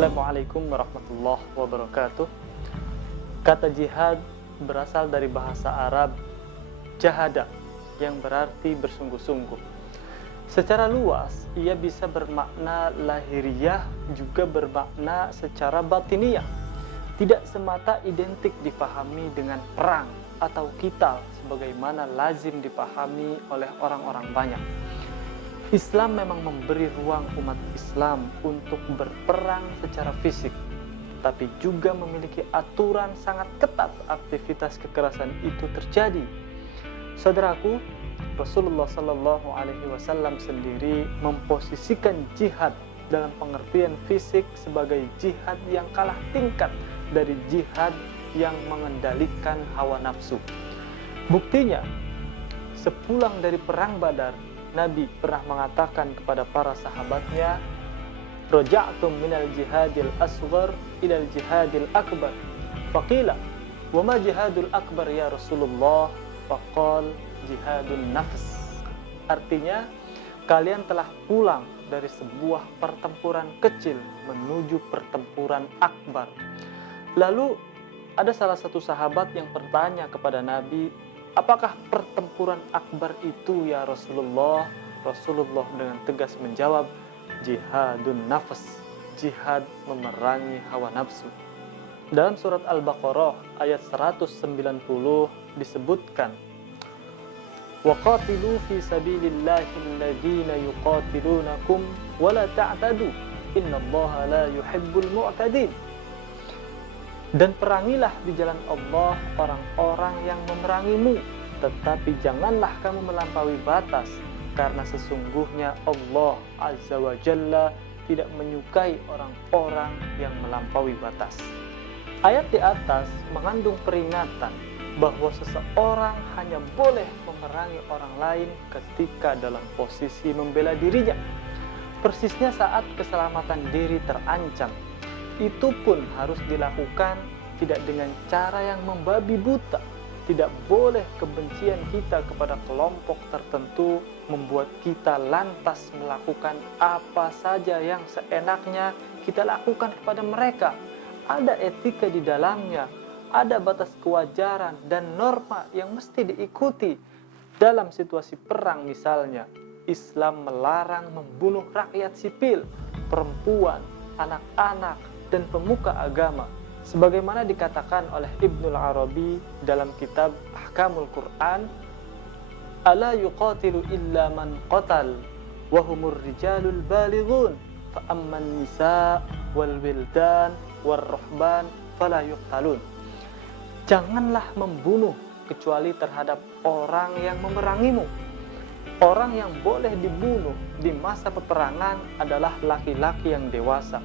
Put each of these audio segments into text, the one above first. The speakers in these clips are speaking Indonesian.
Assalamualaikum warahmatullahi wabarakatuh. Kata jihad berasal dari bahasa Arab jahada, yang berarti bersungguh-sungguh. Secara luas, ia bisa bermakna lahiriah, juga bermakna secara batiniah. Tidak semata identik dipahami dengan perang atau qital sebagaimana lazim dipahami oleh orang-orang banyak. Islam memang memberi ruang umat Islam untuk berperang secara fisik, tapi juga memiliki aturan sangat ketat aktivitas kekerasan itu terjadi. Saudaraku, Rasulullah Shallallahu Alaihi Wasallam sendiri memposisikan jihad dalam pengertian fisik sebagai jihad yang kalah tingkat dari jihad yang mengendalikan hawa nafsu. Buktinya, sepulang dari perang Badar, Nabi pernah mengatakan kepada para sahabatnya, "Raja'tum minal jihadil asghar ilal jihadil akbar." Faqila, "Wa ma jihadul akbar ya Rasulullah?" Faqal, "Jihadun nafs." Artinya, kalian telah pulang dari sebuah pertempuran kecil menuju pertempuran akbar. Lalu ada salah satu sahabat yang bertanya kepada Nabi, "Apakah pertempuran akbar itu ya Rasulullah?" Rasulullah dengan tegas menjawab, "Jihadun nafs." Jihad memerangi hawa nafsu. Dalam surat Al-Baqarah ayat 190 disebutkan, "Wa qatilu fi sabilillahi alladhina yuqatilunakum wa la ta'tadu innallaha la yuhibbul mu'tadin." Dan perangilah di jalan Allah orang-orang yang memerangimu, tetapi janganlah kamu melampaui batas, karena sesungguhnya Allah Azza wa Jalla tidak menyukai orang-orang yang melampaui batas. Ayat di atas mengandung peringatan bahwa seseorang hanya boleh memerangi orang lain ketika dalam posisi membela dirinya, persisnya saat keselamatan diri terancam. Itu pun harus dilakukan tidak dengan cara yang membabi buta. Tidak boleh kebencian kita kepada kelompok tertentu membuat kita lantas melakukan apa saja yang seenaknya kita lakukan kepada mereka. Ada etika di dalamnya, ada batas kewajaran dan norma yang mesti diikuti. Dalam situasi perang misalnya, Islam melarang membunuh rakyat sipil, perempuan, anak-anak, dan pemuka agama, sebagaimana dikatakan oleh Ibnul Arabi dalam kitab Ahkamul Quran, "Ala yuqatilu illa man qatal wa humur rijalul balighun fa amman nisa wal wildan war ruhban fala yuqtalun." Janganlah membunuh kecuali terhadap orang yang memerangimu. Orang yang boleh dibunuh di masa peperangan adalah laki-laki yang dewasa.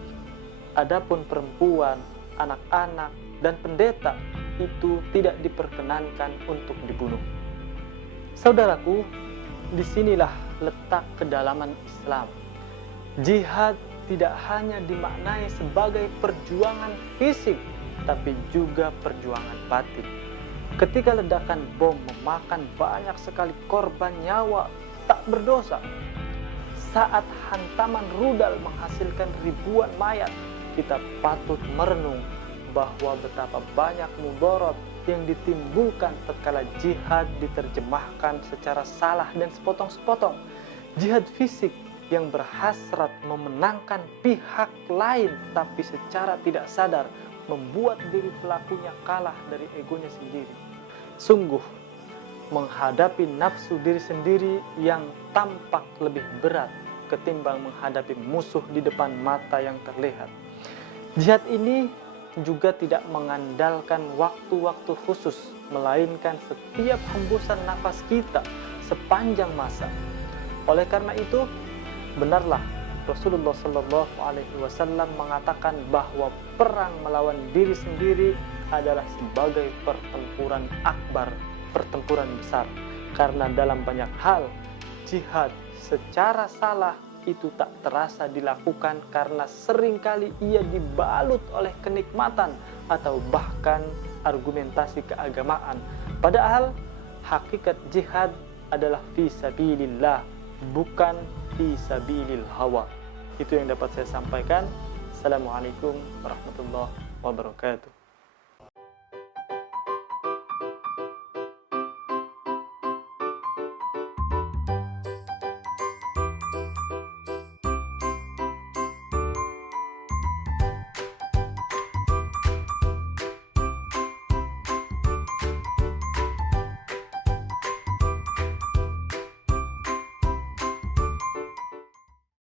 Adapun perempuan, anak-anak, dan pendeta itu tidak diperkenankan untuk dibunuh. Saudaraku, disinilah letak kedalaman Islam. Jihad tidak hanya dimaknai sebagai perjuangan fisik, tapi juga perjuangan batin. Ketika ledakan bom memakan banyak sekali korban nyawa tak berdosa, saat hantaman rudal menghasilkan ribuan mayat, kita patut merenung bahwa betapa banyak mudarat yang ditimbulkan tatkala jihad diterjemahkan secara salah dan sepotong-sepotong. Jihad fisik yang berhasrat memenangkan pihak lain tapi secara tidak sadar membuat diri pelakunya kalah dari egonya sendiri. Sungguh, menghadapi nafsu diri sendiri yang tampak lebih berat ketimbang menghadapi musuh di depan mata yang terlihat. Jihad ini juga tidak mengandalkan waktu-waktu khusus, melainkan setiap hembusan nafas kita sepanjang masa. Oleh karena itu, benarlah Rasulullah Shallallahu Alaihi Wasallam mengatakan bahwa perang melawan diri sendiri adalah sebagai pertempuran akbar, pertempuran besar. Karena dalam banyak hal, jihad secara salah itu tak terasa dilakukan karena seringkali ia dibalut oleh kenikmatan atau bahkan argumentasi keagamaan. Padahal hakikat jihad adalah fi sabilillah, bukan fi sabilil hawa. Itu yang dapat saya sampaikan. Wassalamualaikum warahmatullahi wabarakatuh.